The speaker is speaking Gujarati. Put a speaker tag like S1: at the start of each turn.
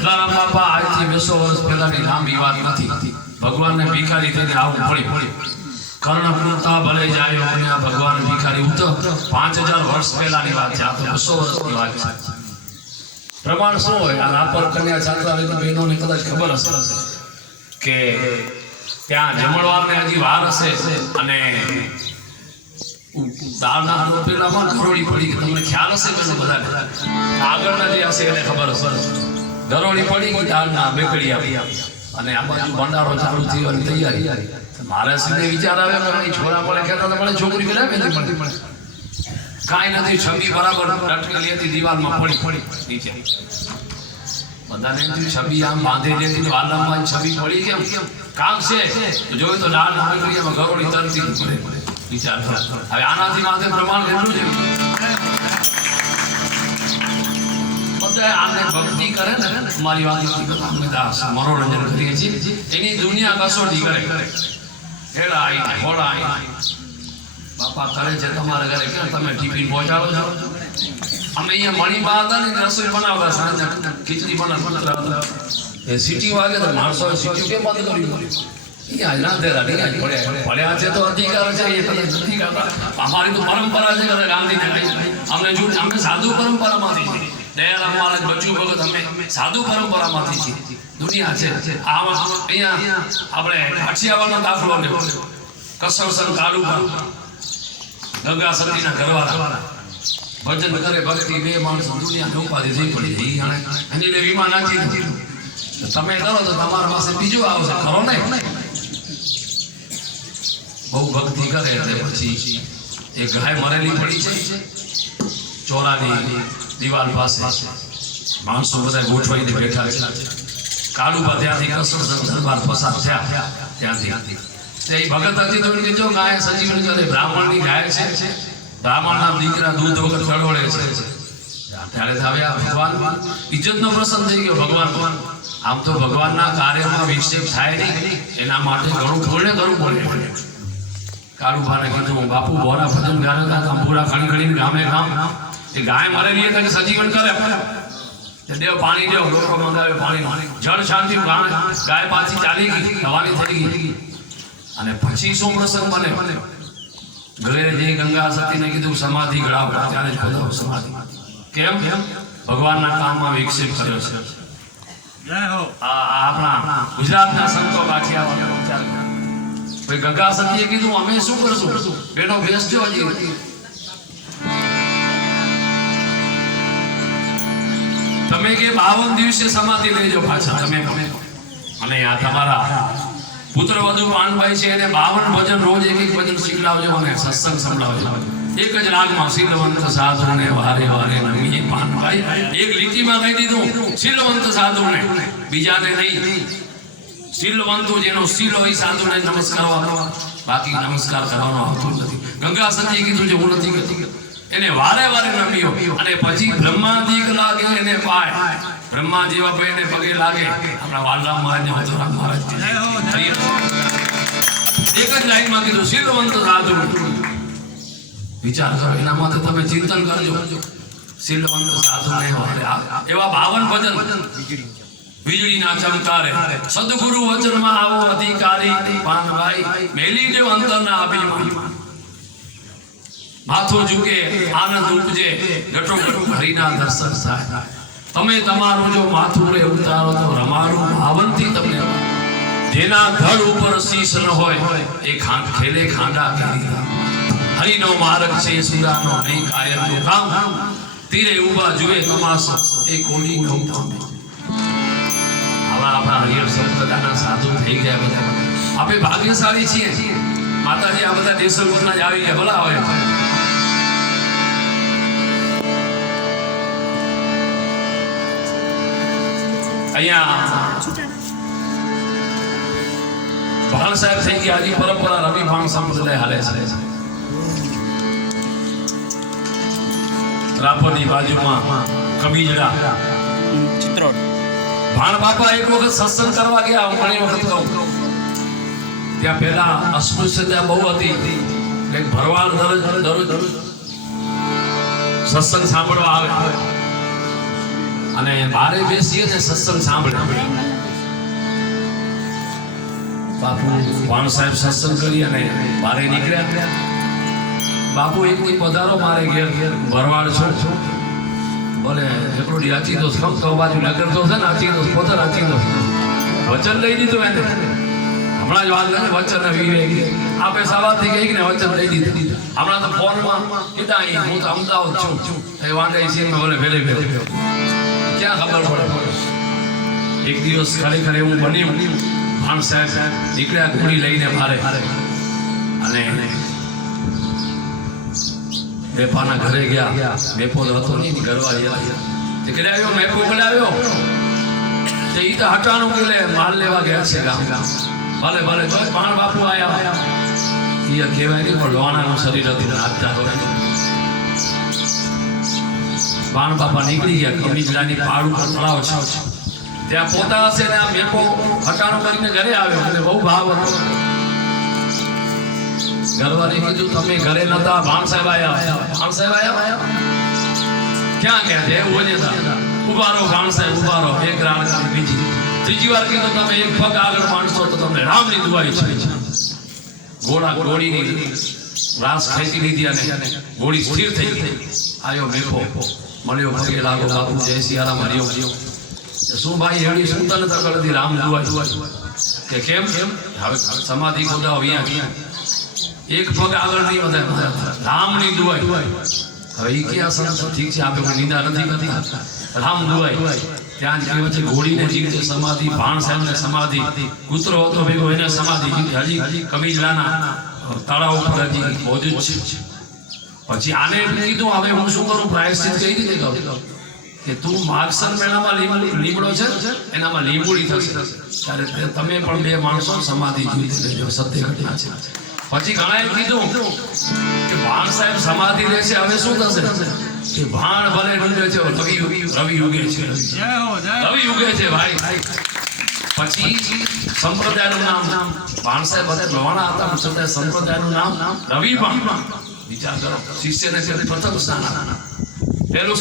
S1: જલારામ બાપા આજથી બસો વર્ષ પહેલાની લાંબી વાત નથી. ભગવાનને ભિખારી થઈને આવું પડ્યું કર્ણ પૂરતા ભલે જાય અને ભગવાન ભિખારી ઉતર પાંચ હજાર વર્ષ પહેલાની વાત છે. આ તો બસો વર્ષની વાત છે. પ્રમાણ શું હોય? આ રાપર કન્યા છાત્રા બહેનોને કદાચ ખબર હશે કે ત્યાં જમણવારને હજી વાર હશે અને દાળના રોટલીમાં ખરોડી પડી. તમને ખ્યાલ હશે બધા આગળના જે હશે એને ખબર હશે. ઘરોડી પડી ગઈ દાળના બેકડી આવી અને આ બાજુ ભંડારો ચાલુ થવાની તૈયારી. મારે સીધે વિચાર આવે ભાઈ છોરા પડે કહેતા મને છોકરી મળે નથી મળતી કાંઈ નથી, છબી બરાબર લટકેલી હતી, દિવાલમાં પડી. પડી નીચે. બધાને એમ છબી આમ બાંધી દેતી વાલમમાં છબી પડી કેમ કામ છે. જોયું તો લાલ નાગરિકમાં ઘરોડી તરતી પડે. વિચાર હવે આનાથી માથે પ્રમાણ કેટલું છે? આને ભક્તિ કરે ને, મારી વાત તો મનોરંજન કરીએ છીએ. એની દુનિયા કસોટી કરે. હેડા આઈને હોડા આઈને બાપા કરે છે તમારા ઘરે. કે તમે ટિફિન પહોંચાડો છો? અમે અહીંયા મણીબા હતા ને, રસોઈ બનાવતા સાંજે ખીચડી બનાવતા એ સિટી વાગે તો માણસો સિટી કેમ બંધ કરી અમારી તો પરંપરા છે ગાંધી અમને સાધુ પરંપરામાંથી દયારામ મહારાજ બચુ ભગત અમે સાધુ પરંપરામાંથી છીએ. દુનિયા છે. આમાં અહીંયા આપણે કાઠિયાવાડનો દાખલો લેવો કસરસન કાળુ ગંગા સતીના ઘરવાળા. ભજન કરે, ભક્તિ, બે માણસો દુનિયા ઉપાધિ થઈ પડી. એની એટલે વીમા નાખી દીધું. તમે કરો તો તમારા પાસે બીજું આવશે. ખરો ને? બહુ ભક્તિ કરે એટલે પછી એ ગાય મરેલી પડી છે. ચોરાની દિવાલ પાસે માણસો બધા ગોઠવાઈને બેઠા છે. કાળુબા ત્યાંથી કસર દરબાર પસાર થયા ત્યાંથી. તે ભગત હતી તો કીધો ગાય સજીવન કરે બ્રાહ્મણની ગાય છે. બ્રાહ્મણના દીકરા દૂધ વગર ચડોળે છે. ત્યારે તો હવે ભગવાન. ઇજ્જતનો પ્રસંગ થઈ ગયો, ભગવાન. આમ તો ભગવાનના કાર્યમાં વિક્ષેપ થાય નહીં. એના માટે ઘણું ખોલે ઘણું બોલે. કાળુભાને કીધું, બાપુ, બોરા ભજન ગાને હતા કંપુરા ખણી ખણીને ગામે ગામ. એ ગાય મરેલી હતી કે સજીવન કરે. દેવ પાણી દેવ લોકો મંગાવે પાણી. જળ શાંતિ ગાય ગાય પાછી ચાલી ગઈ હવાની થઈ ગઈ. અને પછી શું પ્રસંગ બને? ઘરે જે ગંગા સતીને કીધું સમાધિ ગળાવ. ત્યારે જ ખોદાવો સમાધિ. કેમ? ભગવાનના કામમાં વિક્ષેપ કર્યો છે. આપણા ગુજરાતના સંતો કાઠિયાવાડ ગંગા સતીએ કીધું અમે શું કરશું? બેનો બેસજો હજી. તમે કે બાવન દિવસે સમાધિ લેજો પાછા, તમે. અને આ તમારા પુત્ર વધુ પાનભાઈ છે, એને બાવન ભજન રોજ એક એક ભજન શીખડાવજો અને સત્સંગ સંભળાવજો. એક જ રાગમાં શીલવંત સાધુને વારે વારે નમી પાનભાઈ. એક લીટીમાં કહી દીધું, શીલવંત સાધુને. બીજાને નહીં. શીલવંતો જેનો શીલ હોય સાધુને નમસ્કાર બાકી નમસ્કાર કરવાનો આવતો નથી. ગંગા સતીએ કીધું છે, હું નથી કરતી. એને વારે વારે રમ્યો. અને પછી બ્રહ્માદિક લાગે એને પાય. બ્રહ્માજી બાપે એને પગે લાગે. આપણા વાલરામ મહારાજ મધુરામ મહારાજ એક જ લાઈનમાં કીધું શીલવંત સાધુ વિચાર કરો એના માટે તમે ચિંતન કરજો. શીલવંત સાધુ એવા બાવન ભજન. વીજળીના ચમકારે. સદગુરુ વચનમાં આવો અધિકારી. પાનભાઈ મેલી દેવ અંતરના અભિમાન. માથું ઝૂકે, આનંદ ઉપજે ગટો હરિના દર્શન થાય. તમે તમારું જો માથું રે ઉતારો તો રમારું ભાવનથી તમને. જેના ધડ ઉપર શીશ ન હોય, એ ખાંડ ખેલે ખાંડા હરિનો માર્ગ છે સુરાનો નહીં કાયરનું કામ. તીરે ઊભા જુએ તમાશો એ કોની ન પામે આપણા હરિહર સંપ્રદાયના સાધુ થઈ ગયા બધા. આપણે ભાગ્યશાળી છીએ. માતાજી આ બધા દેશોના જ આવી ગયા, ભલા હોય. અહીંયા ભાણ સાહેબ થઈ ગયા હજી પરંપરા રવિ ભાણ સંપ્રદાય હાલે છે રાપરની બાજુમાં કબીજડા
S2: ચિત્રોડ
S1: ભાણ બાપા એક વખત સત્સંગ કરવા ગયા હું ઘણી વખત કહું ત્યાં પહેલા અસ્પૃશ્યતા બહુ હતી એટલે ભરવાડ દરરોજ દરરોજ સત્સંગ સાંભળવા આવે અને બારે બેસીએ અને સત્સંગ સાંભળે. બાપુ વાણ સાહેબ સત્સંગ કરી અને બારે નીકળ્યા. બાપુ, એક પધારો મારે ઘેર? ભરવાડ છો. ભલે એટલું આચી દો, સૌ સૌ બાજુ નગર તો છે ને, આચી દો પોતે આચી દો. વચન લઈ દીધું એને. હમણાં જ વાત કરે, વચન વિવેક આપે સવારથી કહી ને વચન લઈ દીધું. હમણાં તો ફોનમાં કીધા હું તો અમદાવાદ છું. એ વાંડાઈ છે ભલે ભેલે ભલે ક્યાં ખબર પડે એક દિવસ ખરેખર એવું બન્યું. ભાણ સાહેબ નીકળ્યા ઘોડી લઈને મારે અને મેપાના ઘરે ગયા. મેપો તો હતો નહીં ઘરવા ગયા તે ઘરે આવ્યો, મેપો બોલાવ્યો તે ઈ તો હટાણું કે લે માલ લેવા ગયા છે ગામ. ભલે ભલે તો પાણ બાપુ આયા. ઈ કહેવાય નહીં, પણ લોણાનું શરીર હતું નાચતા પાણ બાપા નીકળી ગયા કમીજલાની પાડ ઉપર તળાવ છે. ત્યાં પોતા હશે ને આ મેકો હટાણું કરીને ઘરે આવ્યો અને બહુ ભાવ હતો. ઘરવાળી કીધું, તમે ઘરે નતા ભાણ સાહેબ આવ્યા ભાણ સાહેબ આયા? ક્યાં ગયા છે? એવું ને ઊભા રહો ભાણ સાહેબ ઊભા રહો. એક રાણ કરી બીજી. ત્રીજી વાર કીધું, તમે એક પગ આગળ માણસો તો તમને રામની દુવાઈ છે. ગોળી ની રાસ ખેંચી લીધી અને ઘોડી સ્થિર થઈ ગઈ. આયો મેપો મળ્યો પગે લાગો, બાપુ, જય સિયારામ હરિયો શું ભાઈ એડી શું તને તો કરતી રામ જોવા કે કેમ? કેમ હવે સમાધિ ખોદાઓ અહીંયા એક પગ આગળ નહીં વધારે રામની દુવાઈ હવે એ ક્યાં સંત? ઠીક છે, આપણે નિંદા નથી કરતા. રામ દુવાઈ ત્યાં જ પછી ઘોડીને જીતે સમાધિ, ભાણ સાહેબને સમાધિ. કૂતરો હતો ભેગો, એને સમાધિ. હજી કમીજલાના તળાવ ઉપર હજી મોજૂદ છે. પછી આને એમ કીધું હવે હું શું કરું? પ્રાયશ્ચિત કઈ રીતે કરું? કે તું માગસર મેળામાં લીંબુ લીમડો છે એનામાં લીંબુડી થશે. ત્યારે તમે પણ બે માણસો સમાધિ જોઈ લેજો સત્ય ઘટના છે. પછી ઘણા એમ કીધું કે ભાણ સાહેબ સમાધિ છે હવે શું થશે? કે ભાણ ભલે ડૂબે છે રવિ રવિ યુગે છે. રવિ યુગે છે ભાઈ. પછી સંપ્રદાયનું નામ ભાણ સાહેબ હતા લોહાણા હતા પણ સંપ્રદાયનું નામ રવિ Bhan. di Giardano si sia riportato sana. E lo